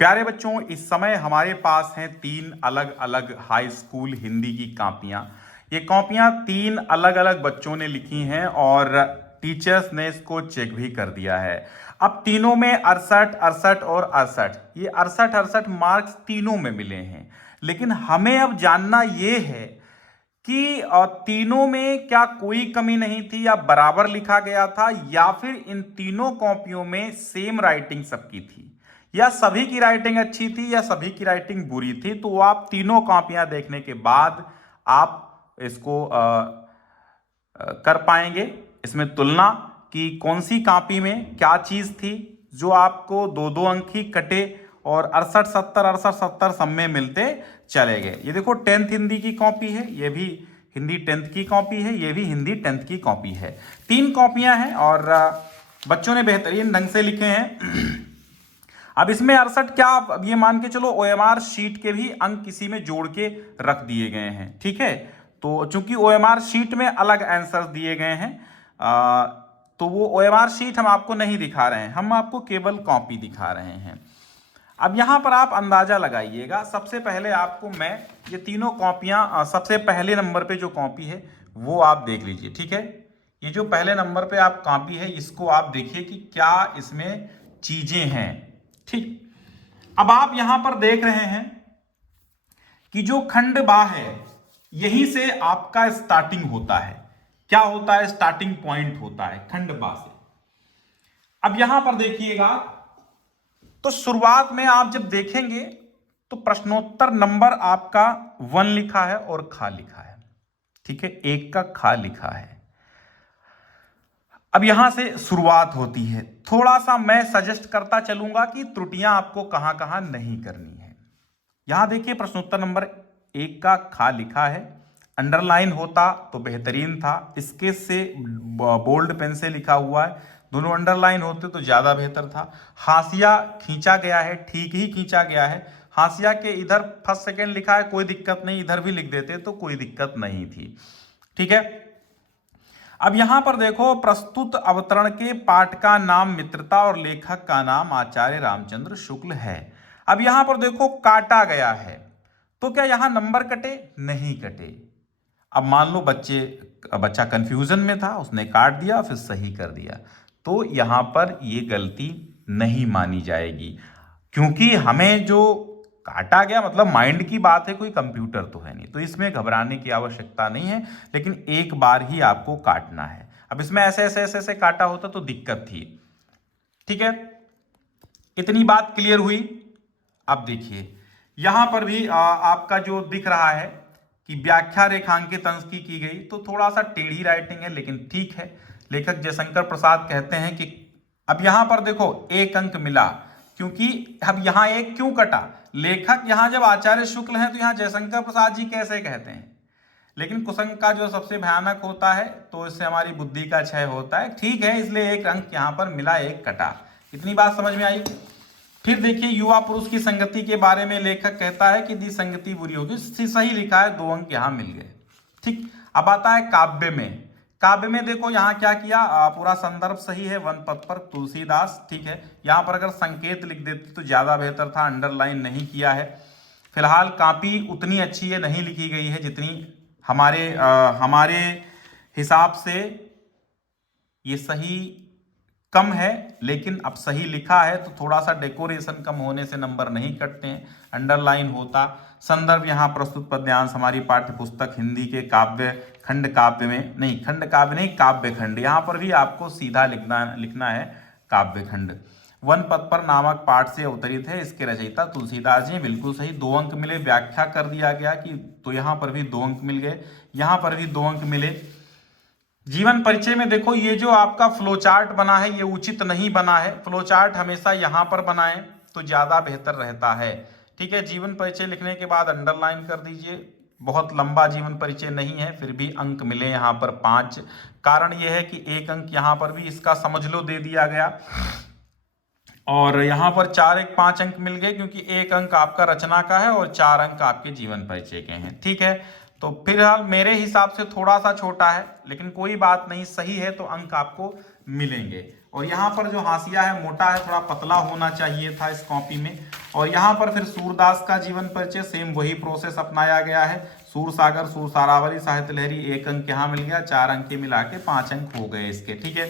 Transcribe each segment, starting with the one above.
प्यारे बच्चों, इस समय हमारे पास हैं तीन अलग अलग हाई स्कूल हिंदी की कॉपियां। ये कॉपियां तीन अलग अलग बच्चों ने लिखी हैं और टीचर्स ने इसको चेक भी कर दिया है। अब तीनों में 68 68 और 68, ये 68 68 मार्क्स तीनों में मिले हैं। लेकिन हमें अब जानना ये है कि तीनों में क्या कोई कमी नहीं थी या बराबर लिखा गया था, या फिर इन तीनों कॉपियों में सेम राइटिंग सबकी थी, या सभी की राइटिंग अच्छी थी या सभी की राइटिंग बुरी थी। तो आप तीनों कॉपियां देखने के बाद आप इसको कर पाएंगे इसमें तुलना कि कौन सी कॉपी में क्या चीज थी जो आपको दो दो अंक ही कटे और 68 70 सब में मिलते चले गए। ये देखो 10th हिंदी की कॉपी है, ये भी हिंदी 10th की कॉपी है, ये भी हिंदी 10th की कॉपी है। तीन कॉपियां हैं और बच्चों ने बेहतरीन ढंग से लिखे हैं। अब इसमें 68 क्या, अब ये मान के चलो OMR शीट के भी अंक किसी में जोड़ के रख दिए गए हैं, ठीक है। तो चूंकि OMR शीट में अलग आंसर दिए गए हैं, तो वो OMR शीट हम आपको नहीं दिखा रहे हैं, हम आपको केवल कॉपी दिखा रहे हैं। अब यहां पर आप अंदाजा लगाइएगा। सबसे पहले आपको मैं ये तीनों कॉपियां, सबसे पहले नंबर पे जो कॉपी है वो आप देख लीजिए, ठीक है। ये जो पहले नंबर पे आप कॉपी है इसको आप देखिए कि क्या इसमें चीजें हैं, ठीक। अब आप यहां पर देख रहे हैं कि जो खंड बा है यहीं से आपका स्टार्टिंग होता है। क्या होता है? स्टार्टिंग पॉइंट होता है खंड बा से। अब यहां पर देखिएगा तो शुरुआत में आप जब देखेंगे तो प्रश्नोत्तर नंबर आपका 1 लिखा है और खा लिखा है, ठीक है, 1 का खा लिखा है। अब यहां से शुरुआत होती है। थोड़ा सा मैं सजेस्ट करता चलूंगा कि त्रुटियां आपको कहां कहां नहीं करनी है। यहां देखिए प्रश्नोत्तर नंबर 1 का खा लिखा है, अंडरलाइन होता तो बेहतरीन था, स्केच से बोल्ड पेन से लिखा हुआ है, दोनों अंडरलाइन होते तो ज्यादा बेहतर था। हाशिया खींचा गया है, ठीक ही खींचा गया है। हाशिया के इधर फर्स्ट सेकेंड लिखा है, कोई दिक्कत नहीं, इधर भी लिख देते तो कोई दिक्कत नहीं थी, ठीक है। अब यहां पर देखो, प्रस्तुत अवतरण के पाठ का नाम मित्रता और लेखक का नाम आचार्य रामचंद्र शुक्ल है। अब यहां पर देखो काटा गया है, तो क्या यहां नंबर कटे? नहीं कटे। अब मान लो बच्चा कंफ्यूजन में था, उसने काट दिया फिर सही कर दिया, तो यहां पर ये गलती नहीं मानी जाएगी, क्योंकि हमें जो काटा गया मतलब माइंड की बात है, कोई कंप्यूटर तो है नहीं, तो इसमें घबराने की आवश्यकता नहीं है। लेकिन एक बार ही आपको काटना है। अब इसमें ऐसे ऐसे ऐसे ऐसे काटा होता तो दिक्कत थी, ठीक है। इतनी बात क्लियर हुई। अब देखिए यहां पर भी आपका जो दिख रहा है कि व्याख्या रेखांकित अंश की गई, तो थोड़ा सा टेढ़ी राइटिंग है लेकिन ठीक है। लेखक जयशंकर प्रसाद कहते हैं कि अब यहां पर देखो 1 अंक मिला, क्योंकि अब यहां 1 क्यों कटा? लेखक यहां जब आचार्य शुक्ल हैं तो यहां जयशंकर प्रसाद जी कैसे कहते हैं, लेकिन कुसंग का जो सबसे भयानक होता है तो इससे हमारी बुद्धि का क्षय होता है, ठीक है, इसलिए 1 अंक यहां पर मिला, 1 कटा। इतनी बात समझ में आई। फिर देखिए युवा पुरुष की संगति के बारे में लेखक कहता है कि दी संगति बुरी होगी, सही लिखा है, 2 अंक यहां मिल गए, ठीक। अब आता है काव्य में। काव्य में देखो यहां क्या किया, पूरा संदर्भ सही है, वन पद पर तुलसीदास, ठीक है। यहां पर अगर संकेत लिख देते तो ज्यादा बेहतर था, अंडरलाइन नहीं किया है। फिलहाल कॉपी उतनी अच्छी है नहीं लिखी गई है जितनी हमारे हिसाब से ये सही कम है, लेकिन अब सही लिखा है तो थोड़ा सा डेकोरेशन कम होने से नंबर नहीं कटते हैं, अंडरलाइन होता। संदर्भ यहाँ प्रस्तुत पद्यांश हमारी पाठ्य पुस्तक हिंदी के काव्य खंड काव्य में नहीं, खंड काव्य नहीं, काव्य खंड, यहाँ पर भी आपको सीधा लिखना है काव्य खंड। वन पद पर नामक पाठ से अवतरित है, इसके रचयिता तुलसीदास जी, बिल्कुल सही, 2 अंक मिले। व्याख्या कर दिया गया कि तो यहाँ पर भी 2 अंक मिल गए, यहाँ पर भी 2 अंक मिले। जीवन परिचय में देखो ये जो आपका फ्लो चार्ट बना है ये उचित नहीं बना है, फ्लो चार्ट हमेशा यहाँ पर बनाएं तो ज्यादा बेहतर रहता है, ठीक है। जीवन परिचय लिखने के बाद अंडरलाइन कर दीजिए, बहुत लंबा जीवन परिचय नहीं है, फिर भी अंक मिले यहाँ पर 5। कारण यह है कि 1 अंक यहाँ पर भी इसका समझ लो दे दिया गया, और यहाँ पर 4 1 5 अंक मिल गए, क्योंकि 1 अंक आपका रचना का है और 4 अंक आपके जीवन परिचय के हैं, ठीक है। तो फिलहाल मेरे हिसाब से थोड़ा सा छोटा है, लेकिन कोई बात नहीं, सही है तो अंक आपको मिलेंगे। और यहाँ पर जो हाशिया है मोटा है, थोड़ा पतला होना चाहिए था इस कॉपी में। और यहाँ पर फिर सूरदास का जीवन परिचय, सेम वही प्रोसेस अपनाया गया है। सूरसागर, सूरसारावली, साहित्य लहरी, 1 अंक यहाँ मिल गया, 4 अंक के मिला के 5 अंक हो गए इसके, ठीक है।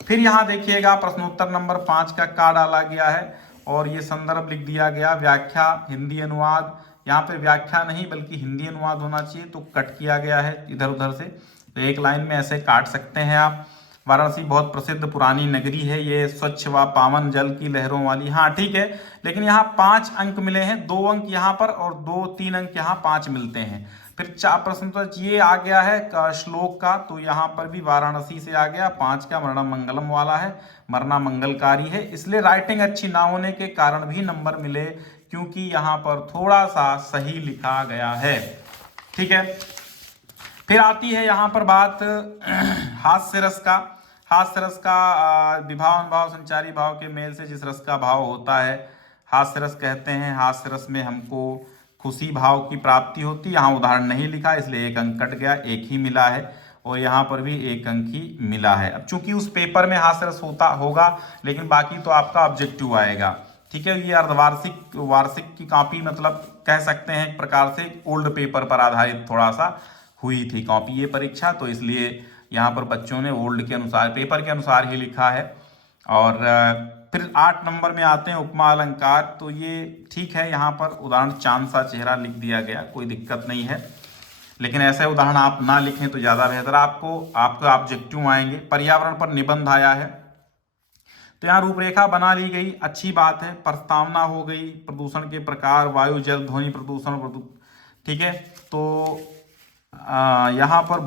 फिर यहाँ देखिएगा प्रश्नोत्तर नंबर 5 का डाला गया है और ये संदर्भ लिख दिया गया, व्याख्या हिंदी अनुवाद। यहाँ पे व्याख्या नहीं बल्कि हिंदी अनुवाद होना चाहिए, तो कट किया गया है इधर उधर से, तो एक लाइन में ऐसे काट सकते हैं आप। वाराणसी बहुत प्रसिद्ध पुरानी नगरी है, ये स्वच्छ व पावन जल की लहरों वाली, हाँ ठीक है। लेकिन यहाँ 5 अंक मिले हैं, 2 अंक यहाँ पर और 2-3 अंक यहाँ 5 मिलते हैं। फिर 4 प्रश्न तो ये आ गया है श्लोक का, तो यहाँ पर भी वाराणसी से आ गया। 5 का मरणा मंगलम वाला है, मरना मंगलकारी है, इसलिए राइटिंग अच्छी ना होने के कारण भी नंबर मिले, क्योंकि यहाँ पर थोड़ा सा सही लिखा गया है, ठीक है। फिर आती है यहाँ पर बात हास्य रस का। हास्य रस का विभाव अनुभाव संचारी भाव के मेल से जिस रस का भाव होता है हास्य रस कहते हैं। हास्य रस में हमको खुशी भाव की प्राप्ति होती है। यहाँ उदाहरण नहीं लिखा इसलिए 1 अंक कट गया, 1 ही मिला है और यहाँ पर भी 1 अंक ही मिला है। अब चूंकि उस पेपर में हास्य रस होगा, लेकिन बाकी तो आपका ऑब्जेक्टिव आएगा, ठीक है। ये अर्धवार्षिक वार्षिक की कॉपी, मतलब कह सकते हैं एक प्रकार से ओल्ड पेपर पर आधारित थोड़ा सा हुई थी कॉपी ये परीक्षा, तो इसलिए यहाँ पर बच्चों ने ओल्ड के अनुसार, पेपर के अनुसार ही लिखा है। और फिर 8 नंबर में आते हैं उपमा अलंकार, तो ये ठीक है, यहाँ पर उदाहरण चांद सा चेहरा लिख दिया गया, कोई दिक्कत नहीं है, लेकिन ऐसे उदाहरण आप ना लिखें तो ज़्यादा बेहतर। आपको ऑब्जेक्टिव आएंगे। पर्यावरण पर निबंध आया है, तो यहाँ रूपरेखा बना ली गई, अच्छी बात है। प्रस्तावना हो गई, प्रदूषण के प्रकार, वायु जल ध्वनि प्रदूषण, ठीक है। तो यहाँ पर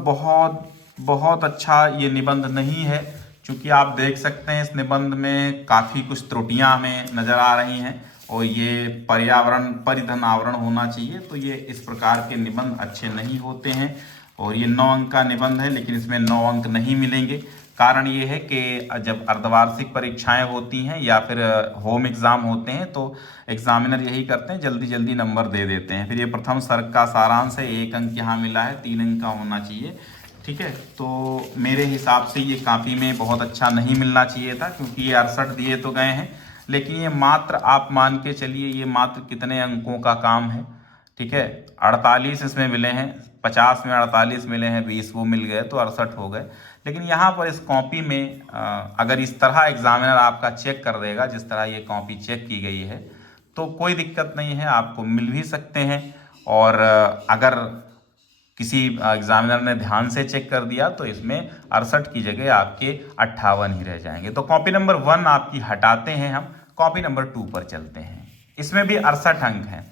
बहुत अच्छा ये निबंध नहीं है, क्योंकि आप देख सकते हैं इस निबंध में काफ़ी कुछ त्रुटियां हमें नज़र आ रही हैं और ये पर्यावरण परिधन आवरण होना चाहिए, तो ये इस प्रकार के निबंध अच्छे नहीं होते हैं। और ये 9 अंक का निबंध है, लेकिन इसमें 9 अंक नहीं मिलेंगे। कारण ये है कि जब अर्धवार्षिक परीक्षाएं होती हैं या फिर होम एग्ज़ाम होते हैं, तो एग्जामिनर यही करते हैं, जल्दी जल्दी नंबर दे देते हैं। फिर ये प्रथम सर्ग का सारांश है, 1 अंक यहाँ मिला है, 3 अंक का होना चाहिए, ठीक है। तो मेरे हिसाब से ये कॉपी में बहुत अच्छा नहीं मिलना चाहिए था, क्योंकि ये 68 दिए तो गए हैं, लेकिन ये मात्र आप मान के चलिए ये मात्र कितने अंकों का काम है, ठीक है। 48 इसमें मिले हैं, 50 में 48 मिले हैं, 20 वो मिल गए तो 68 हो गए। लेकिन यहाँ पर इस कॉपी में अगर इस तरह एग्जामिनर आपका चेक कर देगा, जिस तरह ये कॉपी चेक की गई है, तो कोई दिक्कत नहीं है, आपको मिल भी सकते हैं। और अगर किसी एग्जामिनर ने ध्यान से चेक कर दिया तो इसमें 68 की जगह आपके 58 ही रह जाएंगे। तो कॉपी नंबर 1 आपकी हटाते हैं हम, कॉपी नंबर 2 पर चलते हैं। इसमें भी 68 अंक हैं,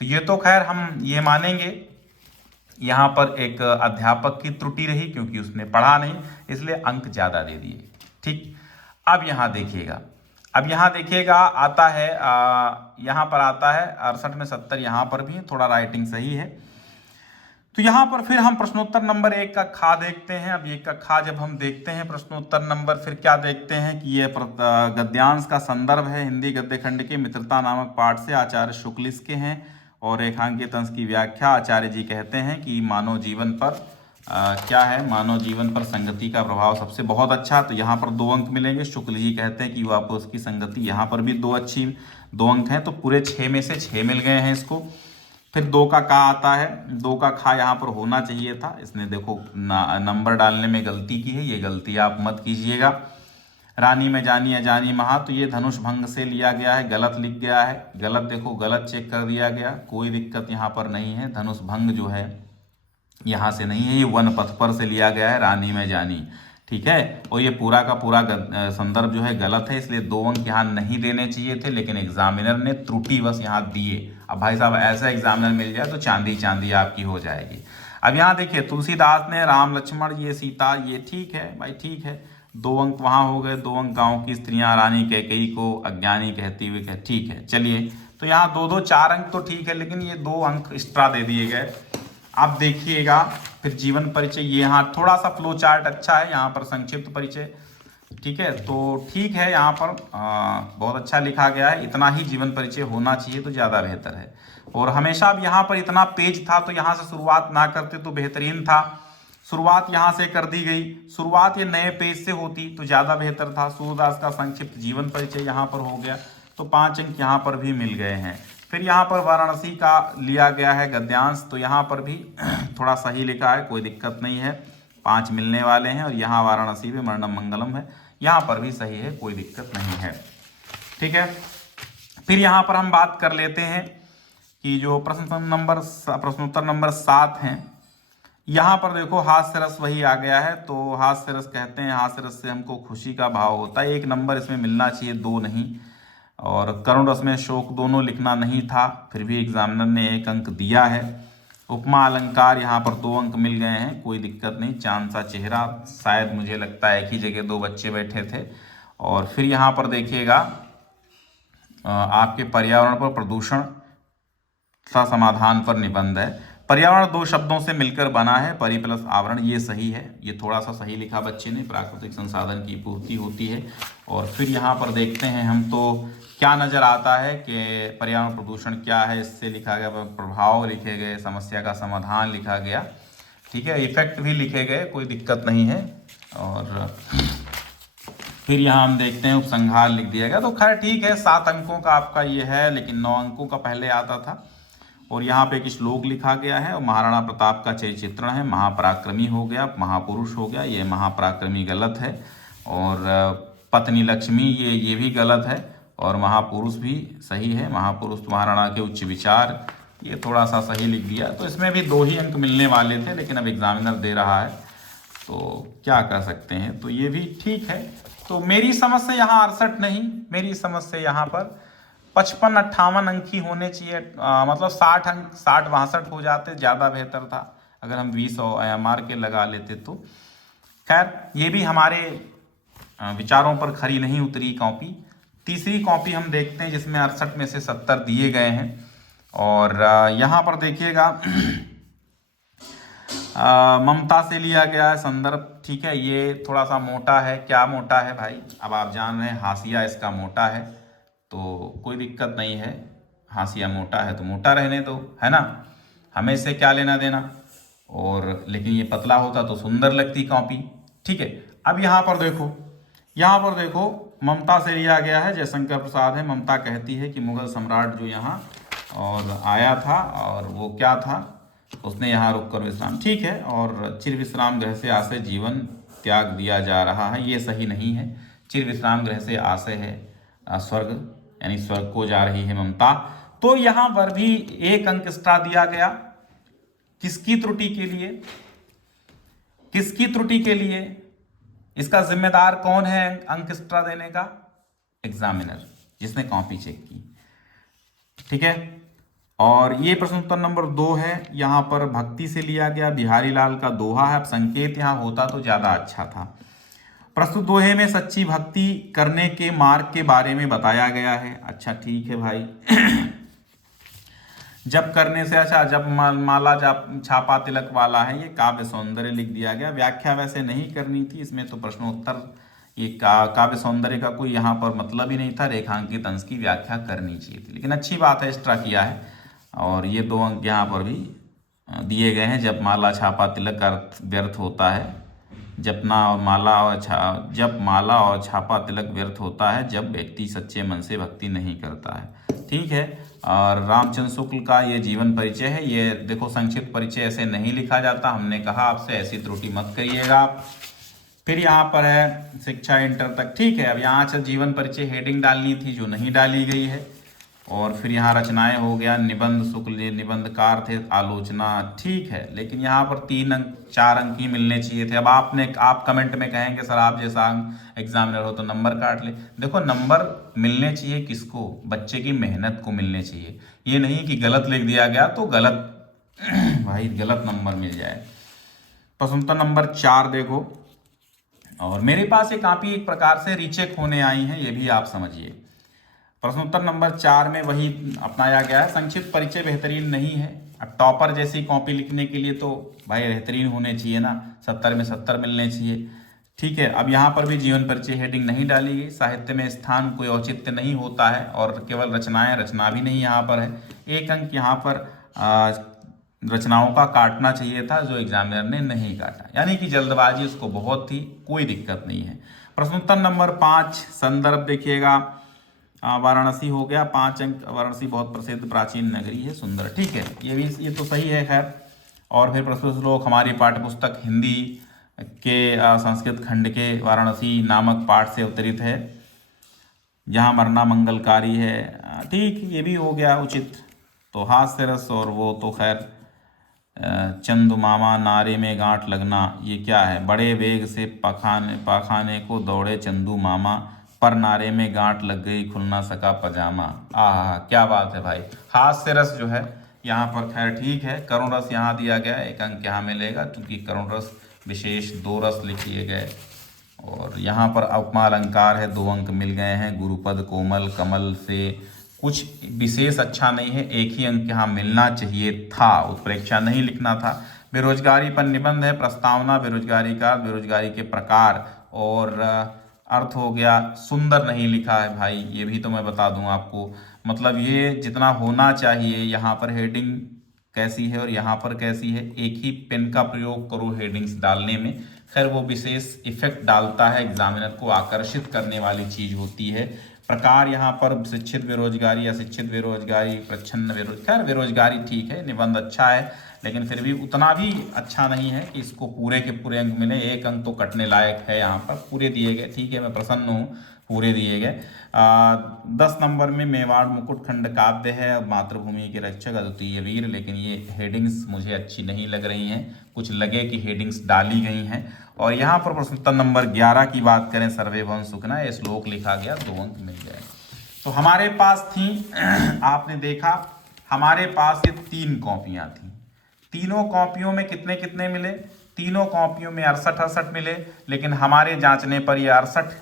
तो ये तो खैर हम ये मानेंगे यहाँ पर एक अध्यापक की त्रुटि रही, क्योंकि उसने पढ़ा नहीं, इसलिए अंक ज़्यादा दे दिए, ठीक। अब यहाँ देखिएगा, आता है यहाँ पर आता है 68 में 70, यहाँ पर भी थोड़ा राइटिंग सही है। तो यहाँ पर फिर हम प्रश्नोत्तर नंबर 1 का खा देखते हैं। अब 1 का खा जब हम देखते हैं प्रश्नोत्तर नंबर, फिर क्या देखते हैं कि ये गद्यांश का संदर्भ है हिंदी गद्य खंड के मित्रता नामक पाठ से, आचार्य शुक्ल इसके हैं। और रेखांकित अंश की व्याख्या आचार्य जी कहते हैं कि मानव जीवन पर क्या है, मानव जीवन पर संगति का प्रभाव सबसे बहुत अच्छा, तो यहाँ पर 2 अंक मिलेंगे। शुक्ल जी कहते हैं कि युवा पुरुष की संगति, यहाँ पर भी 2 अंक हैं, तो पूरे 6 में से 6 मिल गए हैं इसको। फिर 2 का का आता है, 2 का खा यहाँ पर होना चाहिए था, इसने देखो नंबर डालने में गलती की है, ये गलती आप मत कीजिएगा। रानी में जानी अजानी महा, तो ये धनुष भंग से लिया गया है, गलत लिख गया है, गलत देखो, गलत चेक कर दिया गया, कोई दिक्कत यहाँ पर नहीं है। धनुष भंग जो है यहाँ से नहीं है, ये वन पथ पर से लिया गया है, रानी में जानी, ठीक है। और ये पूरा का पूरा संदर्भ जो है गलत है, इसलिए 2 अंक यहाँ नहीं देने चाहिए थे, लेकिन एग्जामिनर ने त्रुटिवश यहाँ दिए। अब भाई साहब ऐसा एग्जामिनर मिल जाए तो चांदी चांदी आपकी हो जाएगी। अब यहाँ देखिए, तुलसीदास ने राम लक्ष्मण ये सीता, ये ठीक है भाई, ठीक है, 2 अंक वहाँ हो गए। 2 अंक गाँव की स्त्रियाँ रानी कैकेयी को अज्ञानी कहती हुई कह, ठीक है, चलिए। तो यहाँ 2 4 अंक तो ठीक है, लेकिन ये 2 अंक एक्स्ट्रा दे दिए गए। आप देखिएगा फिर जीवन परिचय, ये यहाँ थोड़ा सा फ्लो चार्ट अच्छा है, यहाँ पर संक्षिप्त परिचय, ठीक है, तो ठीक है, यहाँ पर बहुत अच्छा लिखा गया है। इतना ही जीवन परिचय होना चाहिए तो ज़्यादा बेहतर है। और हमेशा अब यहाँ पर इतना पेज था, तो यहाँ से शुरुआत ना करते तो बेहतरीन था। शुरुआत यहाँ से कर दी गई, शुरुआत ये नए पेज से होती तो ज़्यादा बेहतर था। सूरदास का संक्षिप्त जीवन परिचय यहाँ पर हो गया, तो 5 अंक यहाँ पर भी मिल गए हैं। फिर यहाँ पर वाराणसी का लिया गया है गद्यांश, तो यहाँ पर भी थोड़ा सही लिखा है, कोई दिक्कत नहीं है, 5 मिलने वाले हैं। और यहाँ वाराणसी में मरणम मंगलम है, यहाँ पर भी सही है, कोई दिक्कत नहीं है। ठीक है, फिर यहाँ पर हम बात कर लेते हैं कि जो प्रश्नोत्तर नंबर 7 हैं, यहाँ पर देखो हास्य रस वही आ गया है। तो हास्य रस कहते हैं, हास्य रस से हमको खुशी का भाव होता है, 1 नंबर इसमें मिलना चाहिए, 2 नहीं। और करुण रस में शोक दोनों लिखना नहीं था, फिर भी एग्जामिनर ने 1 अंक दिया है। उपमा अलंकार यहाँ पर 2 अंक मिल गए हैं, कोई दिक्कत नहीं। चांद सा चेहरा, शायद मुझे लगता है एक ही जगह 2 बच्चे बैठे थे। और फिर यहाँ पर देखिएगा आपके पर्यावरण पर प्रदूषण सा समाधान पर निबंध है। पर्यावरण 2 शब्दों से मिलकर बना है, परि प्लस आवरण, ये सही है, ये थोड़ा सा सही लिखा बच्चे ने। प्राकृतिक संसाधन की पूर्ति होती है। और फिर यहाँ पर देखते हैं हम, तो क्या नज़र आता है कि पर्यावरण प्रदूषण क्या है, इससे लिखा गया प्रभाव लिखे गए, समस्या का समाधान लिखा गया। ठीक है, इफेक्ट भी लिखे गए, कोई दिक्कत नहीं है। और फिर यहाँ हम देखते हैं उपसंहार लिख दिया गया। तो खैर ठीक है, 7 अंकों का आपका ये है, लेकिन 9 अंकों का पहले आता था। और यहाँ पे एक श्लोक लिखा गया है, और महाराणा प्रताप का चित्रण है। महापराक्रमी हो गया, महापुरुष हो गया, ये महापराक्रमी गलत है। और पत्नी लक्ष्मी ये भी गलत है, और महापुरुष भी सही है। महापुरुष महाराणा के उच्च विचार, ये थोड़ा सा सही लिख दिया। तो इसमें भी 2 ही अंक मिलने वाले थे, लेकिन अब एग्जामिनर दे रहा है तो क्या कर सकते हैं, तो ये भी ठीक है। तो मेरी समझ से यहाँ 68 नहीं, मेरी समझ से यहाँ पर 55-58 अंक ही होने चाहिए। मतलब 60 अंक 60-62 हो जाते, ज़्यादा बेहतर था अगर हम 20 मार के लगा लेते तो। खैर ये भी हमारे विचारों पर खरी नहीं उतरी कॉपी। तीसरी कॉपी हम देखते हैं, जिसमें 68 में से 70 दिए गए हैं। और यहाँ पर देखिएगा ममता से लिया गया है संदर्भ। ठीक है, ये थोड़ा सा मोटा है। क्या मोटा है भाई, अब आप जान रहे हैं, हाशिया इसका मोटा है, तो कोई दिक्कत नहीं है। हाशिया मोटा है तो मोटा रहने दो, है ना, हमें इससे क्या लेना देना। और लेकिन ये पतला होता तो सुंदर लगती कॉपी। ठीक है, अब यहाँ पर देखो ममता से लिया गया है, जयशंकर प्रसाद है। ममता कहती है कि मुगल सम्राट जो यहाँ और आया था, और वो क्या था, उसने यहाँ रुककर विश्राम, ठीक है, और चिर विश्राम गृह से आशय जीवन त्याग दिया जा रहा है, ये सही नहीं है। चिर विश्राम गृह से आशय है स्वर्ग, यानी स्वर्ग को जा रही है ममता। तो यहाँ पर भी 1 अंक एक्स्ट्रा दिया गया। किसकी त्रुटि के लिए, किसकी त्रुटि के लिए, इसका जिम्मेदार कौन है अंक एक्स्ट्रा देने का? एग्जामिनर, जिसने कॉपी चेक की। ठीक है, और ये प्रश्नोत्तर नंबर 2 है, यहाँ पर भक्ति से लिया गया, बिहारी लाल का दोहा है। अब संकेत यहाँ होता तो ज्यादा अच्छा था। प्रस्तुत दोहे में सच्ची भक्ति करने के मार्ग के बारे में बताया गया है। अच्छा ठीक है भाई जब करने से, अच्छा जब माला छापा तिलक वाला है, ये काव्य सौंदर्य लिख दिया गया। व्याख्या वैसे नहीं करनी थी इसमें, तो प्रश्नोत्तर ये काव्य सौंदर्य का कोई यहाँ पर मतलब ही नहीं था, रेखांकित अंश की व्याख्या करनी चाहिए थी, लेकिन अच्छी बात है एक्स्ट्रा किया है। और ये 2 अंक यहाँ पर भी दिए गए हैं। जब माला छापा तिलक का अर्थ व्यर्थ होता है, जब माला और छापा तिलक व्यर्थ होता है जब व्यक्ति सच्चे मन से भक्ति नहीं करता है। ठीक है, और रामचंद्र शुक्ल का ये जीवन परिचय है। ये देखो संक्षिप्त परिचय ऐसे नहीं लिखा जाता, हमने कहा आपसे ऐसी त्रुटि मत करिएगा आप। फिर यहाँ पर है शिक्षा इंटर तक, ठीक है। अब यहाँ से जीवन परिचय हेडिंग डालनी थी जो नहीं डाली गई है। और फिर यहाँ रचनाएं हो गया, निबंध शुक्ल निबंधकार थे, आलोचना, ठीक है, लेकिन यहाँ पर 3 अंक 4 अंक ही मिलने चाहिए थे। अब आप कमेंट में कहेंगे सर आप जैसा एग्जामिनर हो तो नंबर काट ले। देखो नंबर मिलने चाहिए किसको, बच्चे की मेहनत को मिलने चाहिए, ये नहीं कि गलत लिख दिया गया तो गलत भाई गलत नंबर मिल जाए। प्रश्नोत्तर नंबर 4 देखो, और मेरे पास ये कॉपी एक प्रकार से रीचेक होने आई है, ये भी आप समझिए। प्रश्नोत्तर नंबर 4 में वही अपनाया गया है, संक्षिप्त परिचय बेहतरीन नहीं है। अब टॉपर जैसी कॉपी लिखने के लिए तो भाई बेहतरीन होने चाहिए ना, 70 में 70 मिलने चाहिए। ठीक है, अब यहाँ पर भी जीवन परिचय हेडिंग नहीं डाली गई। साहित्य में स्थान कोई औचित्य नहीं होता है, और केवल रचनाएं, रचना भी नहीं यहाँ पर है। 1 अंक यहाँ पर रचनाओं का काटना चाहिए था, जो एग्जामिनर ने नहीं काटा, यानी कि जल्दबाजी उसको बहुत थी। कोई दिक्कत नहीं है। प्रश्नोत्तर नंबर 5, संदर्भ देखिएगा, वाराणसी हो गया, 5 अंक। वाराणसी बहुत प्रसिद्ध प्राचीन नगरी है, सुंदर, ठीक है, ये तो सही है। खैर, और फिर प्रस्तुत श्लोक हमारी पाठ्यपुस्तक हिंदी के संस्कृत खंड के वाराणसी नामक पाठ से अवतरित है। जहाँ मरना मंगलकारी है, ठीक, ये भी हो गया उचित। तो हास्य रस, और वो तो खैर चंदू मामा नारे में गांठ लगना, ये क्या है? बड़े वेग से पाखाने को दौड़े चंदू मामा, पर नारे में गांठ लग गई खुल ना सका पजामा। आहा, क्या बात है भाई। हास्य रस जो है यहाँ पर खैर ठीक है। करुण रस यहाँ दिया गया है, 1 अंक यहाँ मिलेगा, क्योंकि करुण रस विशेष 2 रस लिखिए गए। और यहाँ पर उपमा अलंकार है, 2 अंक मिल गए हैं। गुरुपद कोमल कमल से कुछ विशेष अच्छा नहीं है, 1 ही अंक यहाँ मिलना चाहिए था, उत्प्रेक्षा नहीं लिखना था। बेरोजगारी पर निबंध है, प्रस्तावना, बेरोजगारी का, बेरोजगारी के प्रकार, और अर्थ हो गया। सुंदर नहीं लिखा है भाई, ये भी तो मैं बता दूं आपको। मतलब ये जितना होना चाहिए, यहाँ पर हेडिंग कैसी है और यहाँ पर कैसी है, एक ही पेन का प्रयोग करो हेडिंग्स डालने में। खैर, वो विशेष इफेक्ट डालता है, एग्जामिनर को आकर्षित करने वाली चीज होती है। प्रकार यहाँ पर शिक्षित बेरोजगारी, अशिक्षित बेरोजगारी, प्रच्छन्न बेरोजगारी। खैर, बेरोजगारी ठीक है, निबंध अच्छा है, लेकिन फिर भी उतना भी अच्छा नहीं है कि इसको पूरे के पूरे अंक मिले। 1 अंक तो कटने लायक है, यहाँ पर पूरे दिए गए, ठीक है, मैं प्रसन्न हूँ, पूरे दिए गए। 10 नंबर में मेवाड़ मुकुट खंड काव्य है, मातृभूमि के रक्षक अद्वितीय वीर, लेकिन ये हेडिंग्स मुझे अच्छी नहीं लग रही हैं, कुछ लगे कि हेडिंग्स डाली गई हैं। और यहाँ पर प्रश्नोत्तर नंबर 11 की बात करें, सर्वे भवन सुखना, ये श्लोक लिखा गया, 2 अंक मिल गए। तो हमारे पास थी आपने देखा, हमारे पास ये 3 कॉपियां थी। तीनों कॉपियों में कितने कितने मिले? तीनों कॉपियों में 68 मिले, लेकिन हमारे जांचने पर ये 68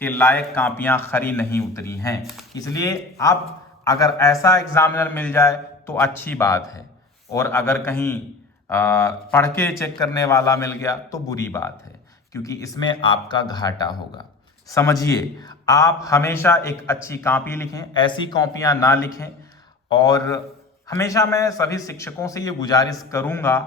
के लायक कॉपियां खरी नहीं उतरी हैं। इसलिए अब अगर ऐसा एग्जामिनर मिल जाए तो अच्छी बात है, और अगर कहीं पढ़ के चेक करने वाला मिल गया तो बुरी बात है, क्योंकि इसमें आपका घाटा होगा। समझिए, आप हमेशा एक अच्छी कॉपी लिखें, ऐसी कॉपियां ना लिखें। और हमेशा मैं सभी शिक्षकों से ये गुजारिश करूंगा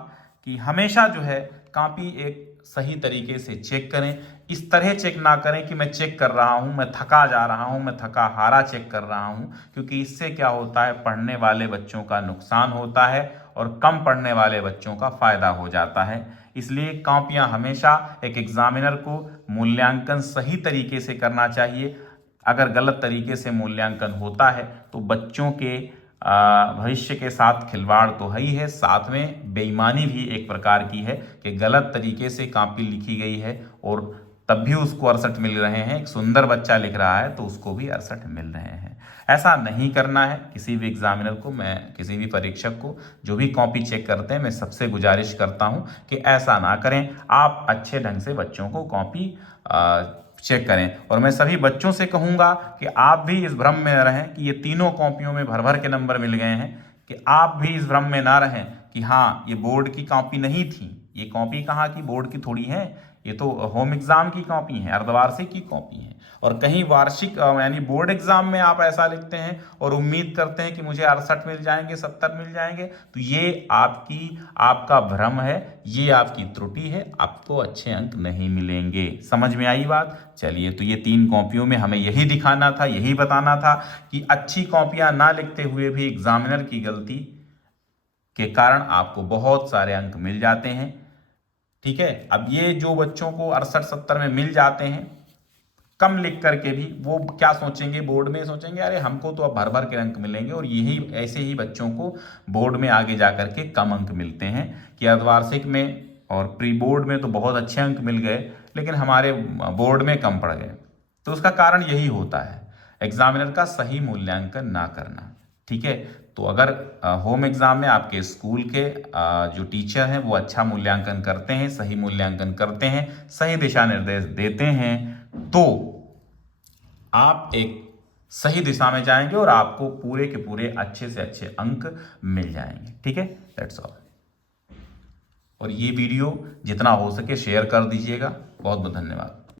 कि हमेशा जो है कॉपी एक सही तरीके से चेक करें। इस तरह चेक ना करें कि मैं चेक कर रहा हूं, मैं थका जा रहा हूं, मैं थका हारा चेक कर रहा हूं, क्योंकि इससे क्या होता है, पढ़ने वाले बच्चों का नुकसान होता है और कम पढ़ने वाले बच्चों का फायदा हो जाता है। इसलिए कॉपियां हमेशा एक एग्जामिनर को मूल्यांकन सही तरीके से करना चाहिए। अगर गलत तरीके से मूल्यांकन होता है तो बच्चों के भविष्य के साथ खिलवाड़ तो है ही है, साथ में बेईमानी भी एक प्रकार की है कि गलत तरीके से कॉपी लिखी गई है और तब भी उसको 68 मिल रहे हैं। एक सुंदर बच्चा लिख रहा है तो उसको भी 68 मिल रहे हैं। ऐसा नहीं करना है। किसी भी एग्जामिनर को, मैं किसी भी परीक्षक को जो भी कॉपी चेक करते हैं, मैं सबसे गुजारिश करता हूं कि ऐसा ना करें। आप अच्छे ढंग से बच्चों को कॉपी चेक करें। और मैं सभी बच्चों से कहूंगा कि आप भी इस भ्रम में रहें कि ये तीनों कॉपियों में भर भर के नंबर मिल गए हैं, कि आप भी इस भ्रम में ना रहें कि हाँ ये बोर्ड की कॉपी नहीं थी। ये कॉपी कहाँ की, बोर्ड की थोड़ी है, ये तो होम एग्जाम की कॉपी है, अर्धवार्षिक की कॉपी है। और कहीं वार्षिक यानी बोर्ड एग्जाम में आप ऐसा लिखते हैं और उम्मीद करते हैं कि मुझे 68 मिल जाएंगे, 70 मिल जाएंगे, तो ये आपका भ्रम है, ये आपकी त्रुटि है, आपको अच्छे अंक नहीं मिलेंगे। समझ में आई बात? चलिए, तो ये 3 कॉपियों में हमें यही दिखाना था, यही बताना था कि अच्छी कॉपियां ना लिखते हुए भी एग्जामिनर की गलती के कारण आपको बहुत सारे अंक मिल जाते हैं। ठीक है, अब ये जो बच्चों को 68-70 में मिल जाते हैं कम लिख करके भी, वो क्या सोचेंगे, बोर्ड में सोचेंगे अरे हमको तो अब भर भर के अंक मिलेंगे, और यही ऐसे ही बच्चों को बोर्ड में आगे जा करके कम अंक मिलते हैं कि अर्धवार्षिक में और प्री बोर्ड में तो बहुत अच्छे अंक मिल गए, लेकिन हमारे बोर्ड में कम पड़ गए। तो उसका कारण यही होता है, एग्जामिनर का सही मूल्यांकन ना करना। ठीक है, तो अगर होम एग्जाम में आपके स्कूल के जो टीचर हैं वो अच्छा मूल्यांकन करते हैं, सही मूल्यांकन करते हैं, सही दिशा निर्देश देते हैं, तो आप एक सही दिशा में जाएंगे और आपको पूरे के पूरे अच्छे से अच्छे अंक मिल जाएंगे। ठीक है, दैट्स ऑल। और ये वीडियो जितना हो सके शेयर कर दीजिएगा। बहुत बहुत धन्यवाद।